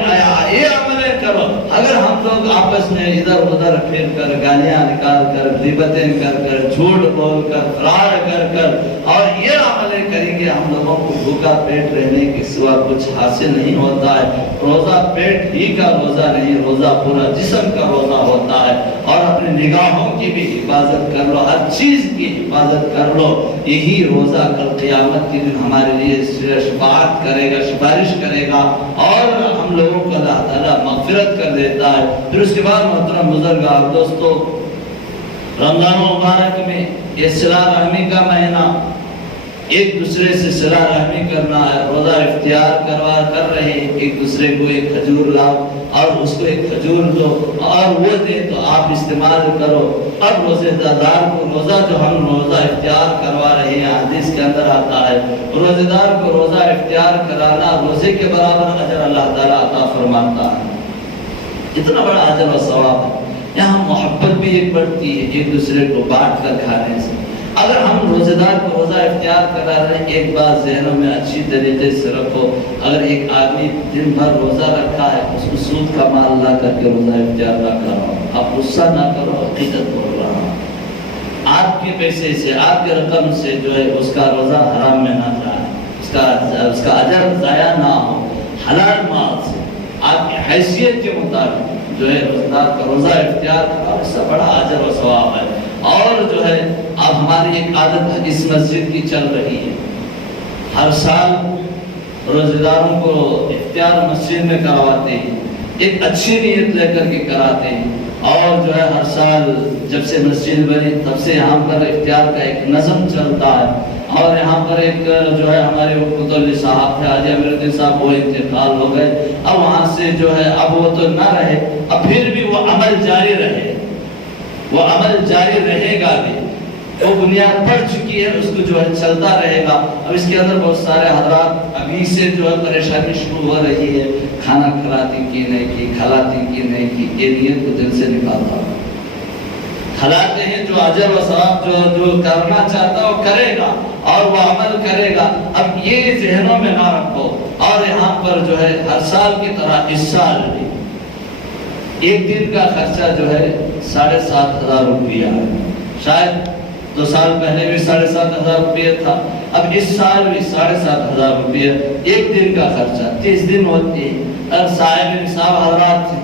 یہ عمل کرو۔ اگر ہم لوگ آپس میں ادھر ادھر پھر کر گالیاں نکال کر غیبتیں کر جھوٹ بول کر فرار کر اور یہ عمل کریں گے، ہم لوگوں کو بھوکا پیٹ رہنے کے سوا کچھ حاصل نہیں ہوتا ہے۔ روزہ پیٹ ہی کا روزہ نہیں، روزہ پورا جسم کا روزہ ہوتا ہے۔ اور اپنے نگاہوں کی بھی حفاظت کر لو، ہر چیز کی حفاظت کر لو۔ یہی روزہ کل قیامت کے دن ہمارے لیے شفاعت کرے گا، سفارش کرے گا، اور ہم لوگوں کو اللہ تعالیٰ مغفرت کر دیتا ہے۔ پھر اس کے بعد محترم بزرگان دوستو، رمضان مبارک میں یہ صلہ رحمی کا مہینہ، ایک دوسرے سے صلہ رحمی کرنا ہے۔ روزہ افطار کر رہے ہیں، ایک دوسرے کو ایک کھجور لاؤ اور اس کو ایک کھجور دو اور وہ دے تو آپ استعمال کرو۔ اب روزے دار کو روزہ جو ہم روزہ افطار کروا رہے ہیں، حدیث کے اندر آتا ہے روزے دار کو روزہ افطار کرانا روزے کے برابر اجر اللہ تعالیٰ عطا فرماتا ہے۔ اتنا بڑا اجر و ثواب ہے۔ یہاں محبت بھی ایک بڑھتی ہے ایک دوسرے کو بانٹ کر کھانے سے۔ اگر ہم روزے دار کو روزہ افطار کرا رہے ہیں، ایک بات ذہنوں میں اچھی طریقے سے رکھو، اگر ایک آدمی دن بھر روزہ رکھا ہے، اس کو سود کا مال لا کر کے روزہ افطار نہ کرو، آپ غصہ نہ کرو، حقیقت بول رہا ہوں، آپ کے پیسے سے آپ کے رقم سے جو ہے اس کا روزہ حرام میں نہ جائے، اس کا اجر ضائع نہ ہو، حلال مال سے آپ کی حیثیت کے مطابق جو ہے روزہ دار کا روزہ افطار کا اس سے بڑا اجر و ثواب ہے۔ اور جو ہے اب ہماری ایک عادت اس مسجد کی چل رہی ہے، ہر سال روزے داروں کو افطار مسجد میں کرواتے ہیں، ایک اچھی نیت لے کر کے کراتے ہیں، اور جو ہے ہر سال جب سے مسجد بنی تب سے یہاں پر افطار کا ایک نظم چلتا ہے۔ اور یہاں پر ایک جو ہے ہمارے وقت علی صاحب تھے، حاجی امیر الدین صاحب، وہ انتقال ہو گئے، اب وہاں سے جو ہے اب وہ تو نہ رہے، اب پھر بھی وہ عمل جاری رہے، وہ عمل جاری رہے گا بھی، وہ بنیاد پڑ چکی ہے، اس کو جو ہے چلتا رہے گا۔ اب اس کے اندر بہت سارے حضرات ابھی سے جو ہے پریشانی شروع ہو رہی ہے، کھانا کھلاتی کی نہیں کی، کھلاتی کی نہیں کی، یہ نیت کو دل سے نکالتا ہوں۔ کھلاتے ہیں جو اجر و ثواب جو کرنا چاہتا وہ کرے گا اور وہ عمل کرے گا۔ اب یہ ذہنوں میں نہ رکھو، اور یہاں پر جو ہے ہر سال کی طرح اس سال بھی ایک دن کا خرچہ جو ہے 7,500 روپیہ ہے، شاید 2 سال پہلے بھی 7,500 روپیہ تھا، اب اس سال بھی 7,500 روپیہ ایک دن کا خرچہ، 30 دن ہوتی ہے۔ اور صاحب نصاب حضرات تھے،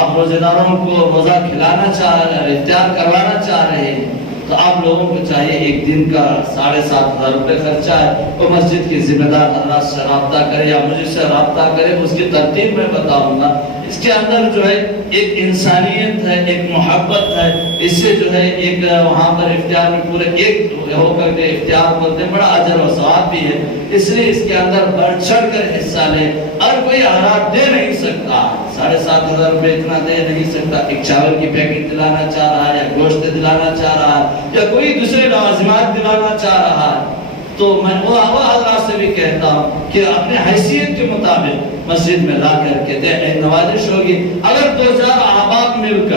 اب روزے داروں کو روزہ کھلانا چاہ رہے، افطار کروانا چاہ رہے ہیں، تو آپ لوگوں کو چاہیے ایک دن کا 7,500 روپے خرچہ ہے، وہ مسجد کے ذمہ دار حضرات سے رابطہ کرے یا مجھ سے رابطہ کرے، اس کی ترتیب میں بتاؤں گا۔ اس کے اندر جو ہے ایک انسانیت ہے، ایک محبت ہے، اس سے جو ہے ایک وہاں پر افطار میں پورے ایک ہو کر کے افطار کرتے بڑا اجر و ثواب بھی ہے، اس لیے اس کے اندر بڑھ چڑھ کر حصہ لے۔ اور کوئی حرام دے نہیں سکتا، 7,500 روپے اتنا دے نہیں سکتا، ایک چاول کی پیکٹ دلانا چاہ رہا ہے یا گوشت دلانا چاہ رہا ہے یا کوئی دوسرے لوازمات دلانا چاہ رہا ہے، تو میں وہ حضرات سے بھی کہتا ہوں کہ اپنے حیثیت کے مطابق مسجد میں لا کر کے دے، نوازش ہوگی۔ اگر 2-4 احباب مل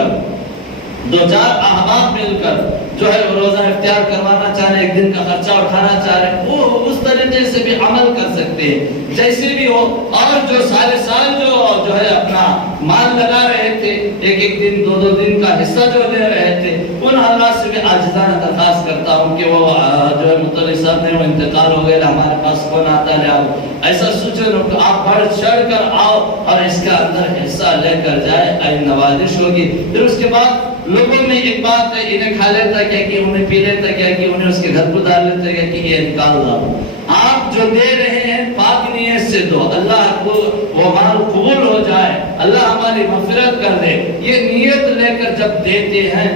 کر جو ہے روزہ افطار کروانا چاہ رہے، ایک دن کا خرچہ اٹھانا چاہ رہے، وہ اس طریقے سے بھی عمل کر سکتے ہیں جیسے بھی ہو۔ اور جو سارے سال جو ہے اپنا مال لگا رہے تھے، ایک دن 2 دن کا حصہ جو دے رہے تھے، ان حضرات سے بھی عاجزانہ درخواست کرتا ہوں کہ وہ جو ہے مطلع صاحب نے وہ انتقال ہو گئے، ہمارے پاس کون آتا ہے، ایسا سوچے کہ آپ بڑھ چڑھ کر آؤ اور اس کے اندر حصہ لے کر جائے، آئی نوازش ہوگی۔ پھر اس کے بعد لوگوں میں ایک بات ہے، انہیں کھا لیتا کیا کہ انہیں پی لیتا کیا کہ انہیں اس کے گھر کو ڈال لیتا کیا کہ یہ نکال لاؤ۔ آپ جو دے رہے ہیں پاک نیت سے دو، اللہ کو وہ مال قبول ہو جائے، اللہ ہماری مغفرت کر دے، یہ نیت لے کر جب دیتے ہیں،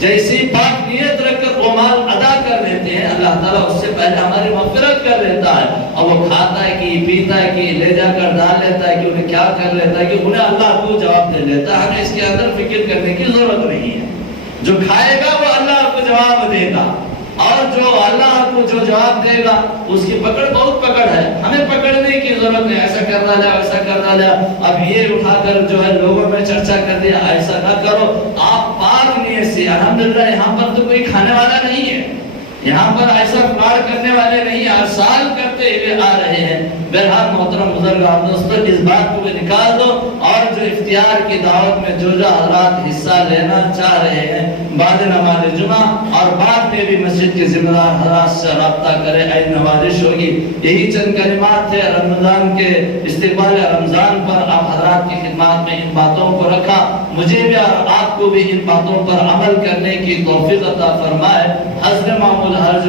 جیسی پاک نیت رکھ کر وہ مال ادا کر دیتے ہیں، اللہ تعالیٰ اس سے پہلے ہماری مغفرت کر دیتا ہے۔ اور وہ کھاتا ہے کہ پیتا ہے کہ لے جا کر ڈال لیتا ہے کہ انہیں کیا کر لیتا ہے کہ انہیں اللہ کو جواب دے لیتا ہے، ہمیں اس کے اندر فکر کرنے کی ضرورت نہیں ہے۔ جو کھائے گا وہ اللہ کو جواب دے گا، اور جو اللہ کو جو جواب دے گا اس کی پکڑ بہت پکڑ ہے، ہمیں پکڑنے کی ضرورت نہیں، ایسا کرنا لیا ویسا کرنا لیا، اب یہ اٹھا کر جو ہے لوگوں میں چرچا کر دیا، ایسا نہ کرو۔ آپ پاک نیت سے، الحمدللہ یہاں پر تو کوئی کھانے والا نہیں ہے، یہاں پر ایسا فراڈ کرنے والے نہیں، ہر سال کرتے ہوئے آ رہے ہیں۔ بہرحال محترم بزرگان دوستو، اس بات کو بھی نکال دو، اور جو افطار کی دعوت میں جو حضرات حصہ لینا چاہ رہے ہیں بعد نماز جمعہ اور بعد میں بھی مسجد کے ذمہ دار حضرات سے رابطہ کرے، اے نوازش ہوگی۔ یہی چند کلمات تھے رمضان کے استقبال رمضان پر، آپ حضرات کی خدمات میں ان باتوں کو رکھا، مجھے بھی اور آپ کو بھی ان باتوں پر عمل کرنے کی توفیق عطا فرمائے۔ حضرت معمول ہر